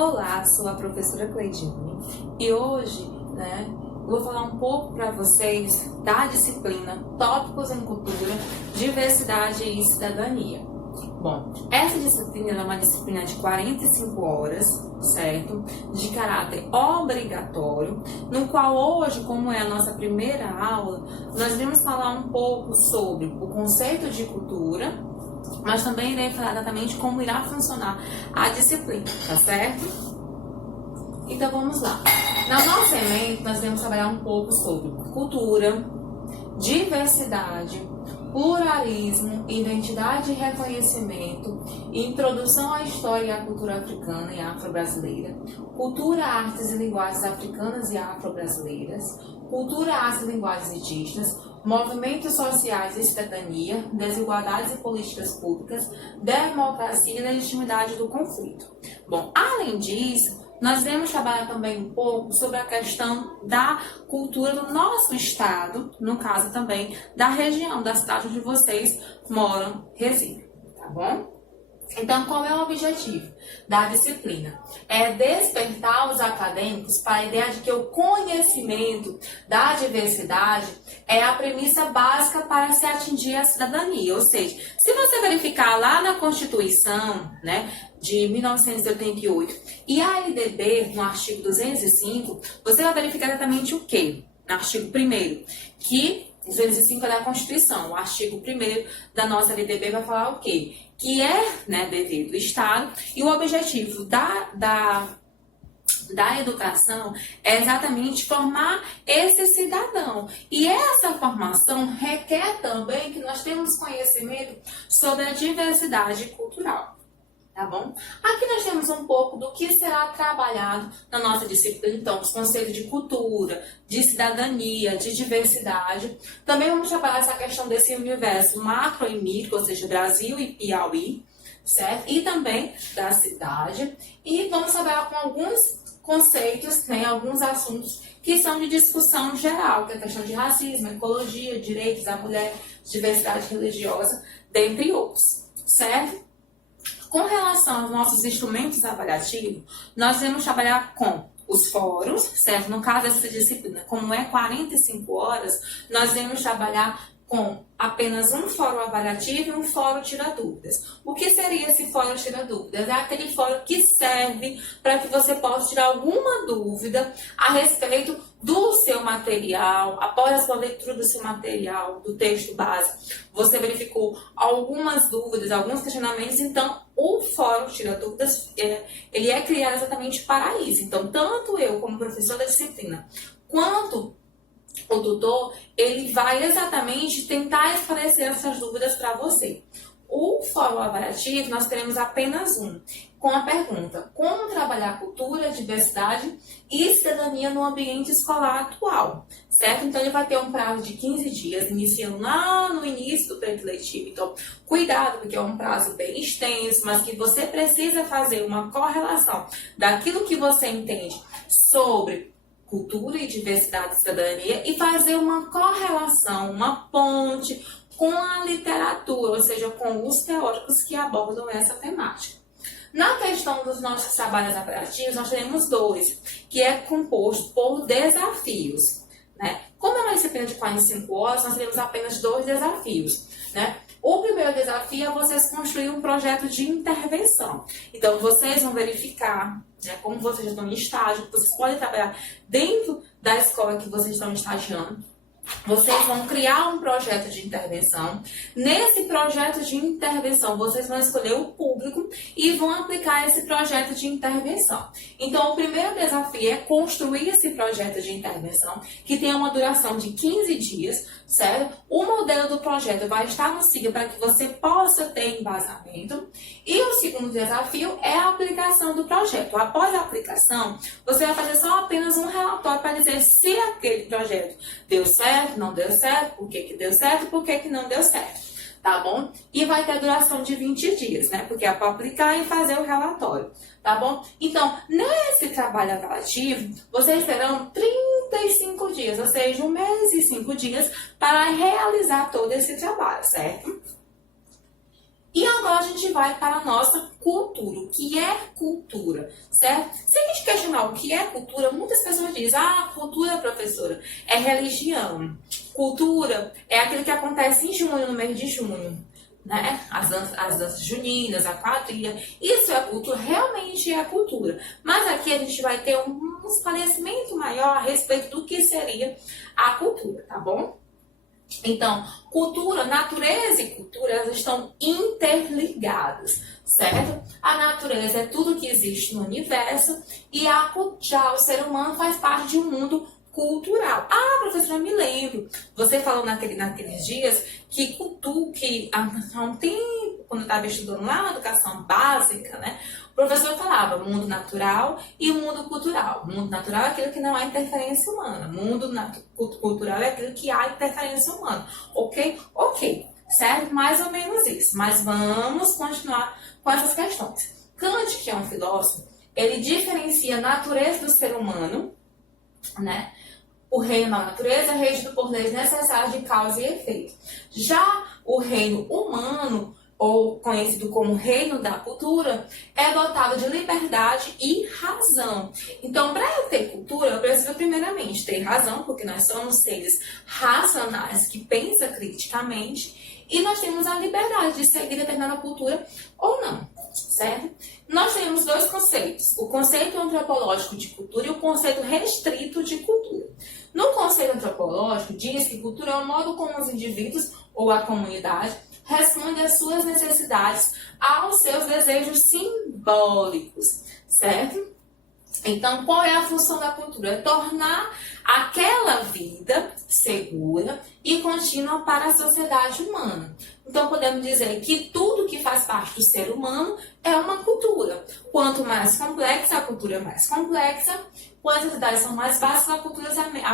Olá, sou a professora Cleidiane e hoje, vou falar um pouco para vocês da disciplina Tópicos em Cultura, Diversidade e Cidadania. Bom, essa disciplina é uma disciplina de 45 horas, certo? De caráter obrigatório, no qual hoje, como é a nossa primeira aula, nós vamos falar um pouco sobre o conceito de cultura, mas também irei falar exatamente como irá funcionar a disciplina, tá certo? Então vamos lá. Na nossa EMEM, nós vamos trabalhar um pouco sobre cultura, diversidade, pluralismo, identidade e reconhecimento, introdução à história e à cultura africana e afro-brasileira, cultura, artes e linguagens africanas e afro-brasileiras, cultura, artes e linguagens indígenas, movimentos sociais e cidadania, desigualdades e políticas públicas, democracia e legitimidade do conflito. Bom, além disso, nós vamos trabalhar também um pouco sobre a questão da cultura do nosso estado, no caso também da região, da cidade onde vocês moram, residem, tá bom? Então, qual é o objetivo da disciplina? É despertar os acadêmicos para a ideia de que o conhecimento da diversidade é a premissa básica para se atingir a cidadania. Ou seja, se você verificar lá na Constituição, de 1988 e a LDB, no artigo 205, você vai verificar exatamente o quê? No artigo 1º, que 205 é da Constituição, o artigo 1º da nossa LDB vai falar o quê? Que é dever do Estado, e o objetivo da educação é exatamente formar esse cidadão. E essa formação requer também que nós tenhamos conhecimento sobre a diversidade cultural. Tá bom? Aqui nós temos um pouco do que será trabalhado na nossa disciplina, então, os conceitos de cultura, de cidadania, de diversidade. Também vamos trabalhar essa questão desse universo macro e micro, ou seja, Brasil e Piauí, certo? E também da cidade. E vamos trabalhar com alguns conceitos, alguns assuntos que são de discussão geral, que é a questão de racismo, ecologia, direitos da mulher, diversidade religiosa, dentre outros, certo? Com relação aos nossos instrumentos avaliativos, nós vamos trabalhar com os fóruns, certo? No caso dessa disciplina, como é 45 horas, nós vamos trabalhar com apenas um fórum avaliativo e um fórum tira-dúvidas. O que seria esse fórum tira-dúvidas? É aquele fórum que serve para que você possa tirar alguma dúvida a respeito do seu material, após a sua leitura do seu material, do texto base. Você verificou algumas dúvidas, alguns questionamentos, então o fórum tira-dúvidas, ele é criado exatamente para isso. Então, tanto eu como professor da disciplina, quanto o tutor, ele vai exatamente tentar esclarecer essas dúvidas para você. O fórum avaliativo, nós teremos apenas um, com a pergunta: como trabalhar cultura, diversidade e cidadania no ambiente escolar atual, certo? Então, ele vai ter um prazo de 15 dias, iniciando lá no início do período letivo. Então, cuidado, porque é um prazo bem extenso, mas que você precisa fazer uma correlação daquilo que você entende sobre cultura e diversidade e cidadania e fazer uma correlação, uma ponte com a literatura, ou seja, com os teóricos que abordam essa temática. Na questão dos nossos trabalhos avaliativos, nós temos dois, que é composto por desafios. Como é uma disciplina de 45 horas, nós temos apenas 2 desafios. O primeiro desafio é vocês construírem um projeto de intervenção. Então, vocês vão verificar como vocês estão em estágio, vocês podem trabalhar dentro da escola que vocês estão estagiando. Vocês vão criar um projeto de intervenção. Nesse projeto de intervenção, vocês vão escolher o público e vão aplicar esse projeto de intervenção. Então, o primeiro desafio é construir esse projeto de intervenção, que tem uma duração de 15 dias, certo? O modelo do projeto vai estar no SIGA para que você possa ter embasamento. E o segundo desafio é a aplicação do projeto. Após a aplicação, você vai fazer só apenas um relatório para dizer se aquele projeto deu certo, não deu certo, por que deu certo, por que não deu certo, tá bom? E vai ter duração de 20 dias, porque é para aplicar e fazer o relatório, tá bom? Então, nesse trabalho avaliativo, vocês terão 35 dias, ou seja, 1 mês e 5 dias para realizar todo esse trabalho, certo? E agora a gente vai para a nossa cultura. O que é cultura, certo? Se a gente questionar o que é cultura, muitas pessoas dizem, cultura, professora, é religião. Cultura é aquilo que acontece em junho, no mês de junho, né? As danças juninas, a quadrilha. Isso é cultura, realmente é cultura. Mas aqui a gente vai ter um esclarecimento maior a respeito do que seria a cultura, tá bom? Então, cultura, natureza e cultura, elas estão interligadas, certo? A natureza é tudo que existe no universo e já o ser humano faz parte de um mundo cultural. Professora, me lembro. Você falou naqueles dias que há um tempo, quando eu estava estudando lá na educação básica, né? O professor falava mundo natural e mundo cultural. Mundo natural é aquilo que não há interferência humana. Mundo cultural é aquilo que há interferência humana. Ok? Ok. Certo? Mais ou menos isso. Mas vamos continuar com essas questões. Kant, que é um filósofo, ele diferencia a natureza do ser humano, né? O reino da natureza é regido por leis necessárias de causa e efeito. Já o reino humano, ou conhecido como reino da cultura, é dotado de liberdade e razão. Então, para eu ter cultura, eu preciso primeiramente ter razão, porque nós somos seres racionais que pensam criticamente, e nós temos a liberdade de seguir determinada cultura ou não, certo? Nós temos dois conceitos, o conceito antropológico de cultura e o conceito restrito de cultura. No conceito antropológico, diz que cultura é o modo como os indivíduos ou a comunidade respondem às suas necessidades, aos seus desejos simbólicos, certo? Então, qual é a função da cultura? É tornar aquela vida segura e contínua para a sociedade humana. Então, podemos dizer que tudo que faz parte do ser humano é uma cultura. Quanto mais complexa, a cultura é mais complexa. Quando as necessidades são mais básicas, a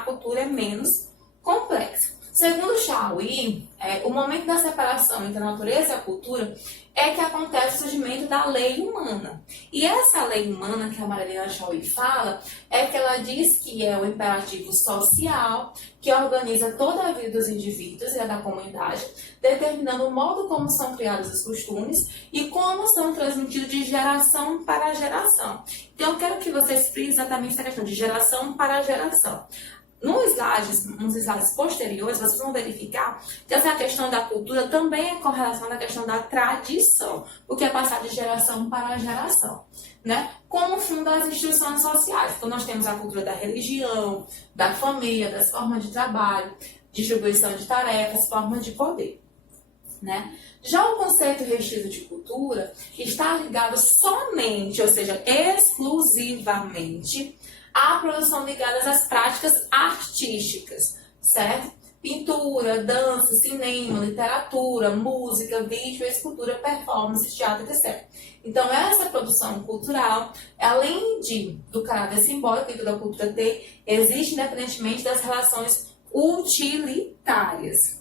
cultura é menos complexa. Segundo Chauí, o momento da separação entre a natureza e a cultura é que acontece o surgimento da lei humana. E essa lei humana que a Marilena Chauí fala, é que ela diz que é o imperativo social que organiza toda a vida dos indivíduos e a da comunidade, determinando o modo como são criados os costumes e como são transmitidos de geração para geração. Então, eu quero que vocês frisem exatamente essa questão de geração para geração. Nos slides posteriores, vocês vão verificar que essa questão da cultura também é correlacionada à questão da tradição, porque é passar de geração para geração, né? Como fundam as instituições sociais. Então, nós temos a cultura da religião, da família, das formas de trabalho, distribuição de tarefas, formas de poder, né? Já o conceito restrito de cultura está ligado somente, ou seja, exclusivamente, a produção ligadas às práticas artísticas, certo? Pintura, dança, cinema, literatura, música, vídeo, escultura, performance, teatro, etc. Então, essa produção cultural, além do caráter simbólico que toda cultura tem, existe independentemente das relações utilitárias.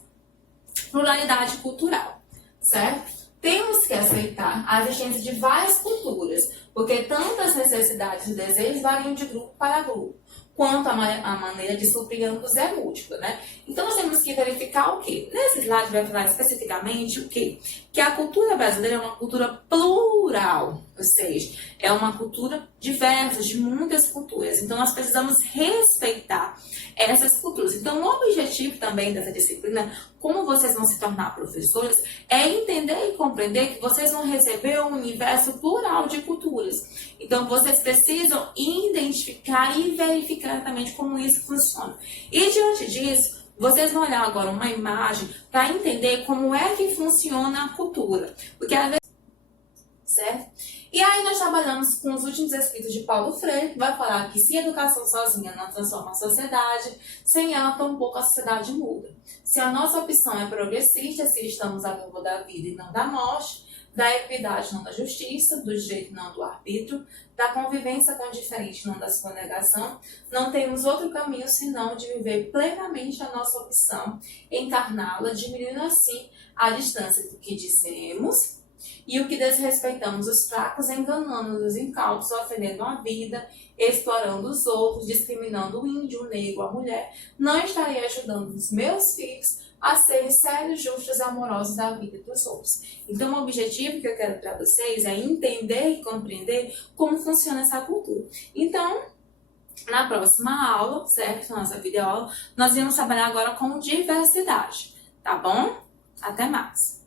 Pluralidade cultural, certo? Temos que aceitar a existência de várias culturas, porque tanto as necessidades e desejos variam de grupo para grupo, quanto a maneira de suprir ambos é múltipla, né? Então, nós temos que verificar o quê? Nesse slide vai falar especificamente o quê? Que a cultura brasileira é uma cultura plural, ou seja, é uma cultura diversa, de muitas culturas. Então, nós precisamos respeitar essas culturas. Então, o objetivo também dessa disciplina, como vocês vão se tornar professores, é entender e compreender que vocês vão receber um universo plural de culturas. Então, vocês precisam identificar e verificar exatamente como isso funciona. E, diante disso, vocês vão olhar agora uma imagem para entender como é que funciona a cultura. Porque às vezes... Certo? E aí nós trabalhamos com os últimos escritos de Paulo Freire, que vai falar que se a educação sozinha não transforma a sociedade, sem ela tampouco a sociedade muda. Se a nossa opção é progressista, se estamos a favor da vida e não da morte, da equidade não da justiça, do direito não do arbítrio, da convivência com o diferente não da sua negação, não temos outro caminho senão de viver plenamente a nossa opção, encarná-la, diminuindo assim a distância do que dizemos e o que desrespeitamos os fracos, enganando os incautos, ofendendo a vida, explorando os outros, discriminando o índio, o negro, a mulher, não estarei ajudando os meus filhos a serem sérios, justos e amorosos da vida dos outros. Então, o objetivo que eu quero para vocês é entender e compreender como funciona essa cultura. Então, na próxima aula, certo? Nossa videoaula, nós vamos trabalhar agora com diversidade, tá bom? Até mais!